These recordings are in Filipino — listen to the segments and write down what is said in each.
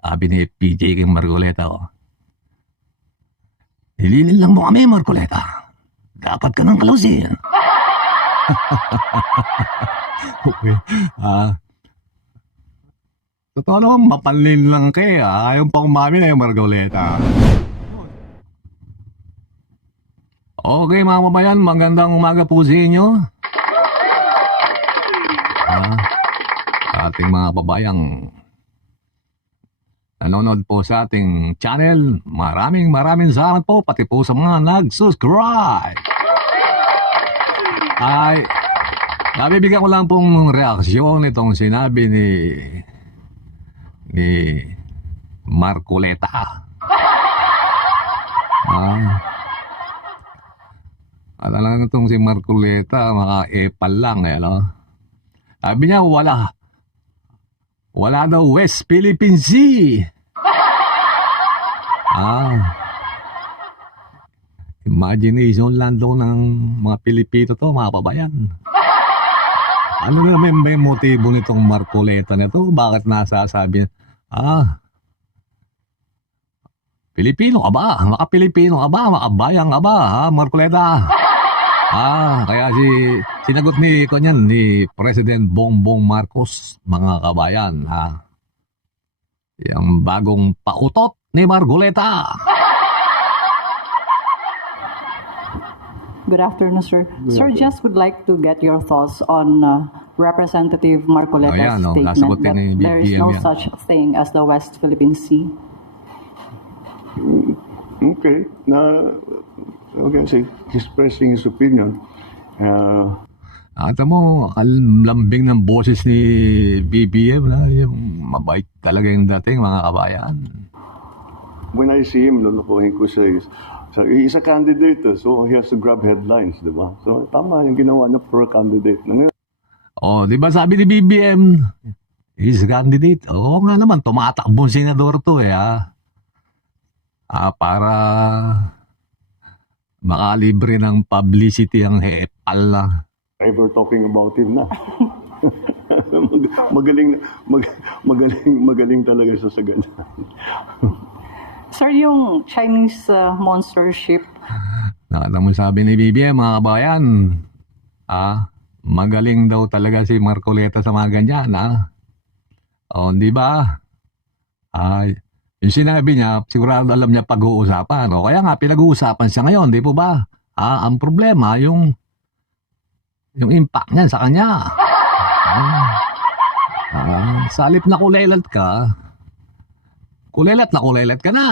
Sabi ni PJ kay Margoleta, oh. Hililin lang mo kami, Margoleta. Dapat ka nang kalusin. okay. Ah, Totoo naman, mapanlin lang kay ah. Ayaw pa umamin eh, Margoleta. Okay mga kabayan, magandang umaga po sa inyo. Ah, ating mga babayang nanonood po sa ating channel, maraming maraming salamat po, pati po sa mga nag-subscribe. Ay, nabibigyan ko lang pong reaksyon itong sinabi ni ni Marcoleta. Ah, alam lang itong si Marcoleta, mga epal lang eh, no? Sabi niya, wala. Wala daw West Philippine Sea. Ah. Imagination lang daw ng mga Pilipino to, mga pabayan. Ano na may, may motibo nitong Marcoleta na to? Bakit nasasabi? Ah, Pilipino ka ba? Maka-Pilipino ka ba? Makabayang ka ba? Ha, Marcoleta? Ah, kaya si sinagot ni kanyan ni President Bongbong Marcos mga kabayan ha. Yung bagong pautot ni Margoleta. Good afternoon, sir. sir, just would like to get your thoughts on uh, Representative Marcoleta's Ayan, oh, statement that ni there is no yan. such thing as the West Philippine Sea. Okay. Na, okay, say, expressing his opinion. Uh, At mo, al- lambing ng boses ni BBM na yung mabait talaga yung dating mga kabayan. When I see him, lulukuhin ko siya is, so, he's a candidate, eh, so he has to grab headlines, di ba? So, tama yung ginawa niya for a candidate. Na ngayon, Oh, di ba sabi ni BBM, he's a candidate. Oo nga naman, tumatakbong senador to eh ha. Ah, para makalibre ng publicity ang hepal na. ever talking about him na. Mag- magaling, mag, magaling, magaling talaga sa ganun. Sir, yung Chinese uh, monster ship, Nakita mo sabi ni BBM, mga kabayan, ah, magaling daw talaga si Marcoleta sa mga ganyan, ah. O, di ba? Ah, yung sinabi niya, sigurado alam niya pag-uusapan. O kaya nga, pinag-uusapan siya ngayon, di po ba? Ah, ang problema, yung yung impact niyan sa kanya. Ah, ah, sa halip na kulelat ka, kulelat na kulelat ka na.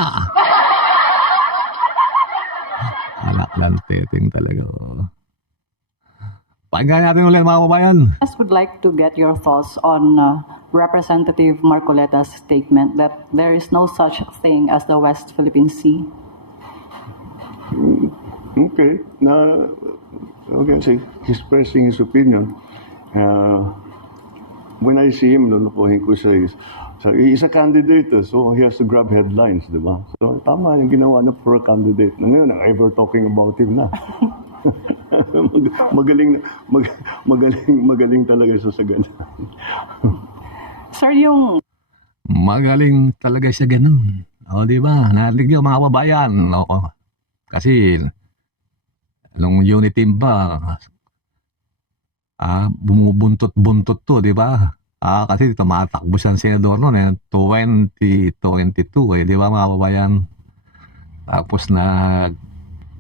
Anak lang teting talaga. oh. Pakinggan natin ulit mga kabayan. just would like to get your thoughts on uh, Representative Marcoleta's statement that there is no such thing as the West Philippine Sea. Okay. Na, okay, say, expressing his opinion. Uh, when I see him, lulukuhin ko siya is, so, he's a candidate, eh, so he has to grab headlines, di ba? So, tama yung ginawa niya for a candidate. Na ngayon, ever talking about him na. Mag- magaling, mag, magaling, magaling talaga siya sa ganun. Sir, yung Magaling talaga siya ganun. O, di ba? Narinig niyo mga kababayan. O, kasi, nung unit team pa, ah, bumubuntot-buntot to, di ba? Ah, kasi tumatakbo siyang senador noon eh, 2022 eh, di ba mga kababayan? Tapos na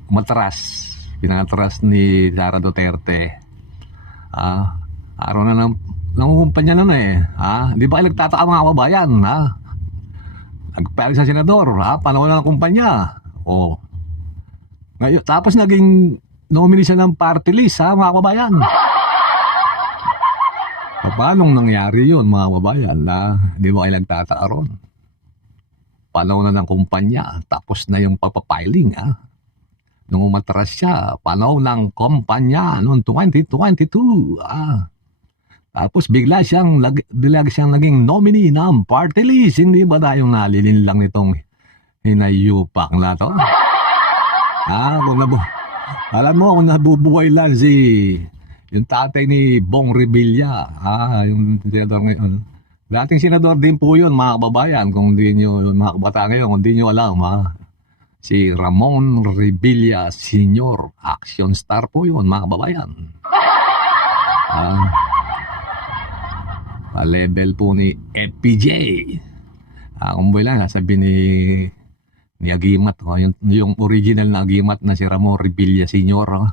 matras, pinatras ni Sara Duterte. Ah, araw na ng nangungumpanya na eh. Ha? Di ba nagtataka mga kababayan? Ha? Nagpayag sa senador. Ha? Panahon na ng kumpanya. O. Ngayon, tapos naging nominee siya ng party list, ha, mga kababayan. Paano nangyari yun, mga kababayan, na di ba kayo nagtataka ron? Panahon na ng kumpanya, tapos na yung pagpapiling, ha? Nung umatras siya, panahon ng kumpanya noong 2022, ah. Tapos bigla siyang lag- bigla siyang naging nominee ng party list. Hindi ba tayong nalilin lang nitong hinayupak na to? Ah, kung nabu alam mo, kung nabubuhay lang si yung tatay ni Bong Revilla, ah, yung senador ngayon, Dating senador din po yun, mga kababayan, kung di nyo, mga kabataan ngayon, kung di nyo alam, ha? Si Ramon Revilla Sr. Action star po yun, mga kababayan. Ah, pa-level po ni FPJ. Ah, kung lang, sabi ni ni Agimat, oh, yung, yung original na Agimat na si Ramon Revilla Sr. oh.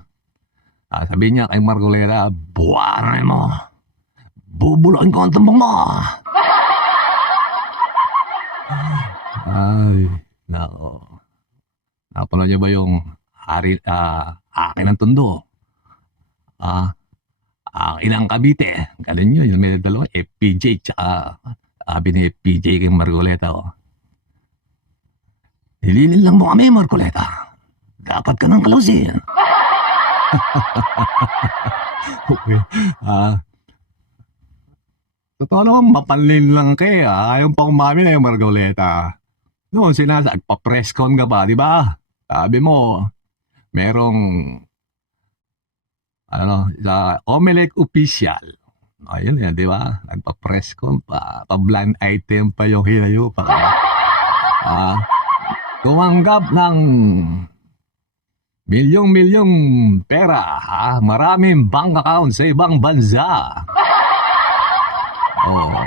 Ah, sabi niya kay Margolera, buwaran mo. Bubuloin ko ang tumbong mo. Ay, nako. Napanood niyo ba yung hari, ah, akin ang tundo? Ah, akin ang kabite. Galing nyo, yung may dalawa, FPJ, tsaka sabi ni FPJ kay Margoleta, oh. Hililin lang mo kami, Margoleta. Dapat ka nang kalusin. okay. Ah, Totoo naman, mapanlin lang kay ah. Ayaw pa umami na yung Margoleta. Noon sinasa, pa-press con ka ba, di ba? Sabi mo, merong, ano, sa Omelec official. Ayun yan, di ba? Nagpa-press con pa, pa-blind item pa yung hinayo pa. Ah, tumanggap ng milyong-milyong pera, ha? maraming bank account sa ibang bansa. Oo.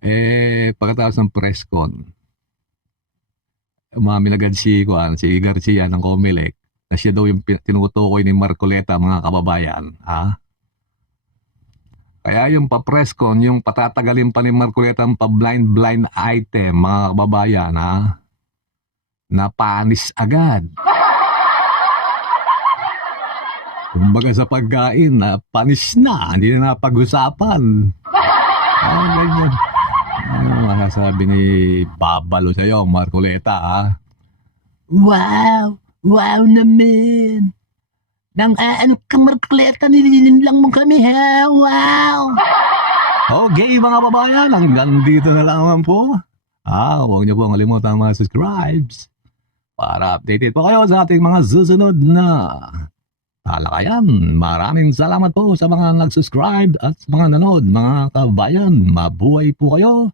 Eh, pagkatapos ng press con, umami agad si, kuan, si Garcia ng Comelec na siya daw yung tinutukoy ni Marcoleta mga kababayan. Ha? Kaya yung pa-press con, yung patatagalin pa ni Marcoleta ang pa-blind-blind item mga kababayan, ha? Napanis agad. Kumbaga sa pagkain, na panis na, hindi na napag-usapan. Ah, ganyan. Ano masasabi ni Babalo sa'yo, Marcoleta, ha? Wow! Wow naman! Nang ano ka, Marcoleta, nililin lang mo kami, ha? Wow! Okay, mga babayan, hanggang dito na lang po. Ah, huwag niyo po kalimutan mga subscribes para updated po kayo sa ating mga susunod na talakayan. Maraming salamat po sa mga nag-subscribe at mga nanood, mga kabayan. Mabuhay po kayo.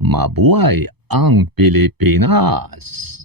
Mabuhay ang Pilipinas.